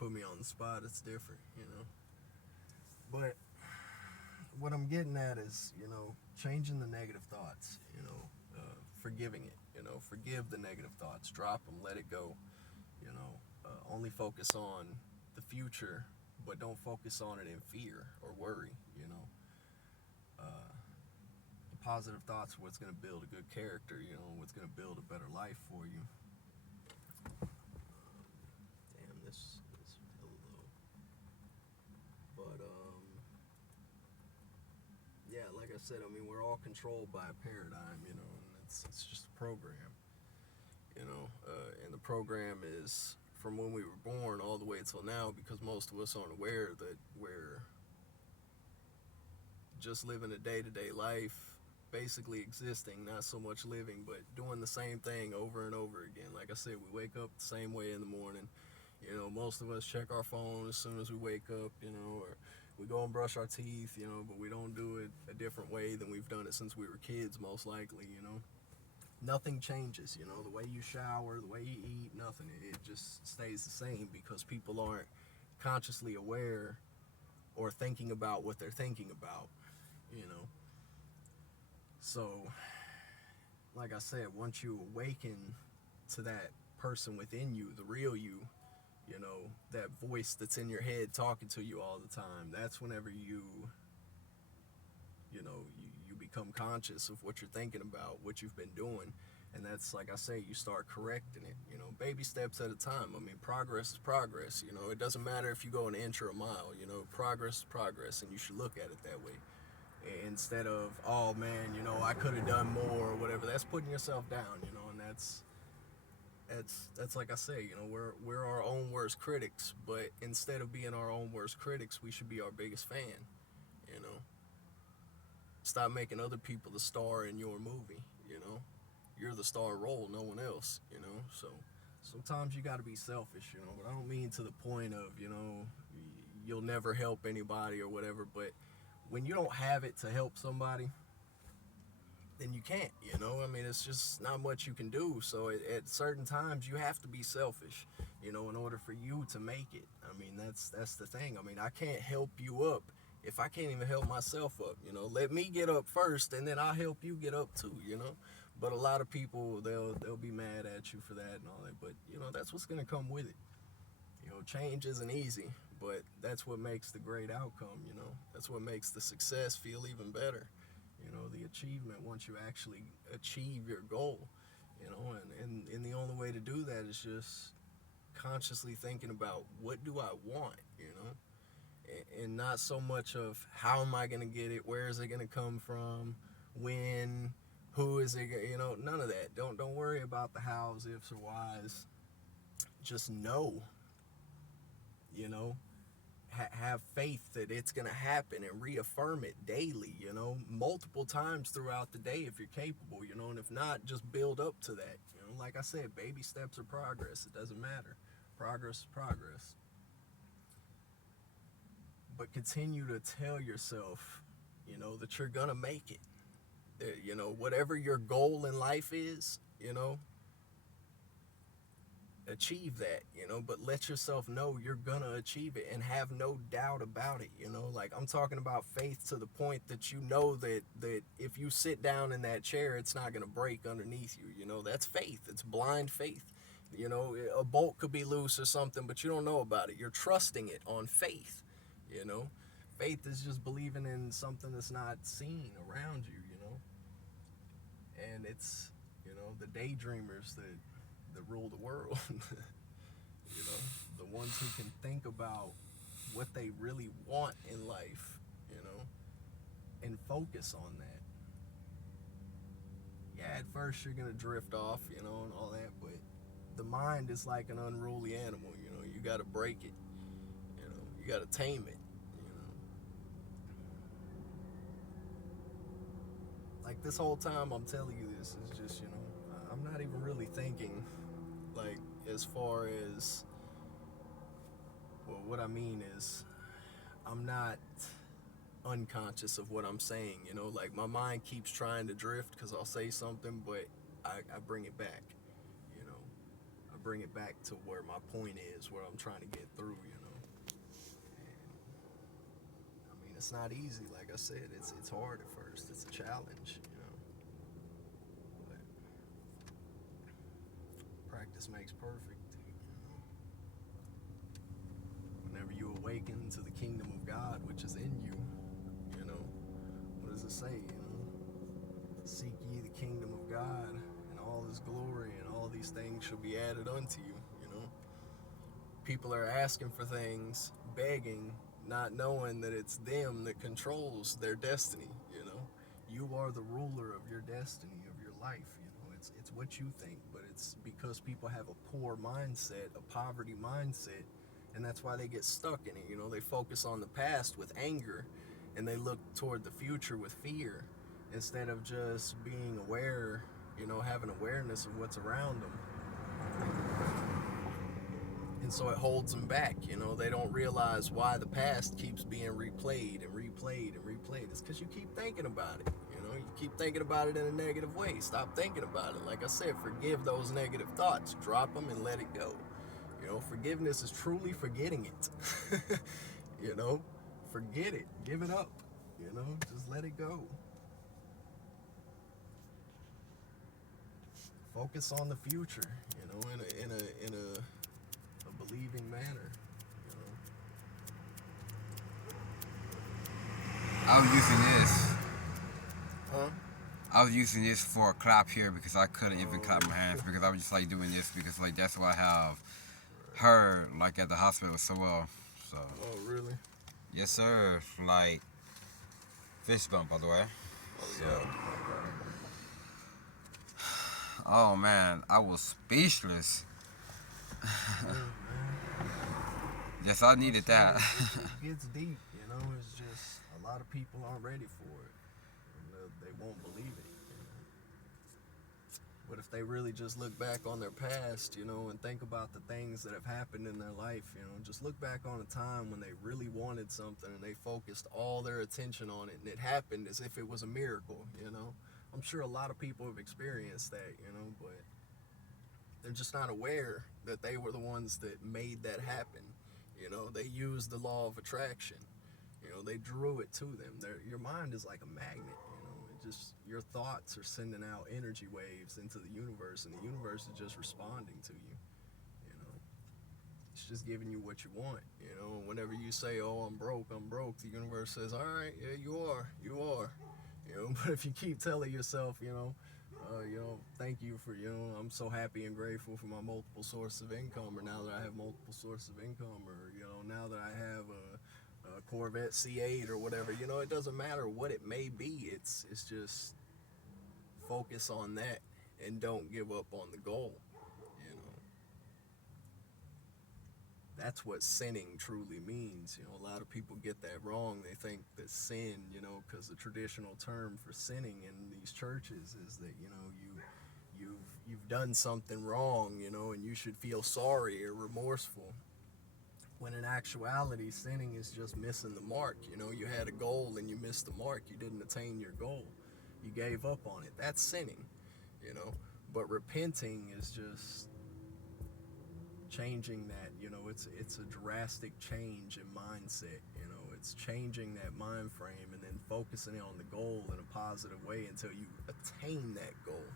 put me on the spot, it's different, you know. But what I'm getting at is, you know, changing the negative thoughts, you know, forgiving it, you know, forgive the negative thoughts, drop them, let it go, you know, only focus on the future, but don't focus on it in fear or worry, you know. The positive thoughts are what's going to build a good character, you know, what's going to build a better life for you. Damn, this is hella low. But, yeah, like I said, I mean, we're all controlled by a paradigm, you know, and it's just a program, you know, and the program is from when we were born all the way until now, because most of us aren't aware that we're just living a day-to-day life, basically existing, not so much living, but doing the same thing over and over again. Like I said, we wake up the same way in the morning. You know, most of us check our phone as soon as we wake up, you know, or we go and brush our teeth, you know, but we don't do it a different way than we've done it since we were kids, most likely, you know. Nothing changes, you know, the way you shower, the way you eat, nothing. It just stays the same because people aren't consciously aware or thinking about what they're thinking about, you know. So, like I said, once you awaken to that person within you, the real you know, that voice that's in your head talking to you all the time, that's whenever you become conscious of what you're thinking about, what you've been doing. And that's, like I say, you start correcting it, you know, baby steps at a time. I mean, progress is progress, you know. It doesn't matter if you go an inch or a mile, you know. Progress is progress, and you should look at it that way. Instead of, oh man, you know, I could have done more or whatever. That's putting yourself down, you know. And that's like I say, you know, we're our own worst critics. But instead of being our own worst critics, we should be our biggest fan, you know. Stop making other people the star in your movie, you know. You're the star role, no one else, you know. So sometimes you got to be selfish, you know. But I don't mean to the point of, you know, you'll never help anybody or whatever. But when you don't have it to help somebody, then you can't, you know. I mean, it's just not much you can do. So at certain times, you have to be selfish, you know, in order for you to make it. I mean, that's the thing. I mean, I can't help you up if I can't even help myself up, you know. Let me get up first, and then I'll help you get up too, you know. But a lot of people, they'll be mad at you for that and all that. But you know, that's what's gonna come with it. You know, change isn't easy, but that's what makes the great outcome, you know. That's what makes the success feel even better. You know, the achievement once you actually achieve your goal, you know, and the only way to do that is just consciously thinking about what do I want, you know, and not so much of how am I going to get it, where is it going to come from, when, who is it, you know, none of that. Don't worry about the hows, ifs, or whys. Just know, you know, have faith that it's going to happen and reaffirm it daily, you know, multiple times throughout the day if you're capable, you know, and if not, just build up to that. You know, like I said, baby steps are progress. It doesn't matter. Progress is progress. But continue to tell yourself, you know, that you're going to make it. That, you know, whatever your goal in life is, you know, achieve that, you know, but let yourself know you're gonna achieve it and have no doubt about it, you know. Like, I'm talking about faith to the point that you know that if you sit down in that chair, it's not gonna break underneath you, you know. That's faith. It's blind faith. You know, a bolt could be loose or something, but you don't know about it. You're trusting it on faith, you know. Faith is just believing in something that's not seen around you, you know. And it's, you know, the daydreamers that rule the world. You know, the ones who can think about what they really want in life, you know, and focus on that. Yeah, at first you're gonna drift off, you know, and all that, but the mind is like an unruly animal, you know. You gotta break it, you know, you gotta tame it, you know. Like, this whole time I'm telling you this is just, you know, I'm not even really thinking, like, as far as, well, what I mean is, I'm not unconscious of what I'm saying, you know. Like, my mind keeps trying to drift because I'll say something, but I bring it back, you know. I bring it back to where my point is, where I'm trying to get through, And, I mean, it's not easy, like I said. It's hard at first. It's a challenge. But practice makes perfect. Whenever you awaken to the kingdom of God, which is in you, what does it say? Seek ye the kingdom of God and all his glory, and all these things shall be added unto you. People are asking for things, begging, not knowing that it's them that controls their destiny. You are the ruler of your destiny, of your life. It's what you think, but it's because people have a poor mindset, a poverty mindset, and that's why they get stuck in it. They focus on the past with anger, and they look toward the future with fear, instead of just being aware, having awareness of what's around them. And so it holds them back. They don't realize why the past keeps being replayed and replayed and replayed. It's because you keep thinking about it. You keep thinking about it in a negative way. Stop thinking about it. Like I said, forgive those negative thoughts. Drop them and let it go. Forgiveness is truly forgetting it. Forget it. Give it up. Just let it go. Focus on the future, in a believing manner. I was using this. Huh? I was using this for a clap here because I couldn't even clap my hands, because I was just like doing this because like that's what I have heard like at the hospital so well. So. Oh really? Yes sir. Like fist bump, by the way. Oh yeah. Oh man, I was speechless. Yes, I needed that. It gets deep, it's just a lot of people aren't ready for it. And they won't believe it. But if they really just look back on their past, and think about the things that have happened in their life, just look back on a time when they really wanted something and they focused all their attention on it, and it happened as if it was a miracle, I'm sure a lot of people have experienced that, but they're just not aware that they were the ones that made that happen. They used the law of attraction. They drew it to them. Your mind is like a magnet. Your thoughts are sending out energy waves into the universe, and the universe is just responding to you. It's just giving you what you want. Whenever you say, "Oh, I'm broke," the universe says, "All right, yeah, you are." But if you keep telling yourself, thank you for, I'm so happy and grateful for my multiple sources of income, or now that I have multiple sources of income, or, now that I have a Corvette C8 or whatever, it doesn't matter what it may be. It's just focus on that and don't give up on the goal. That's what sinning truly means. A lot of people get that wrong. They think that sin, because the traditional term for sinning in these churches is that, you've done something wrong, and you should feel sorry or remorseful. When in actuality, sinning is just missing the mark. You had a goal and you missed the mark. You didn't attain your goal. You gave up on it. That's sinning, But repenting is just changing that. It's a drastic change in mindset. It's changing that mind frame and then focusing on the goal in a positive way until you attain that goal.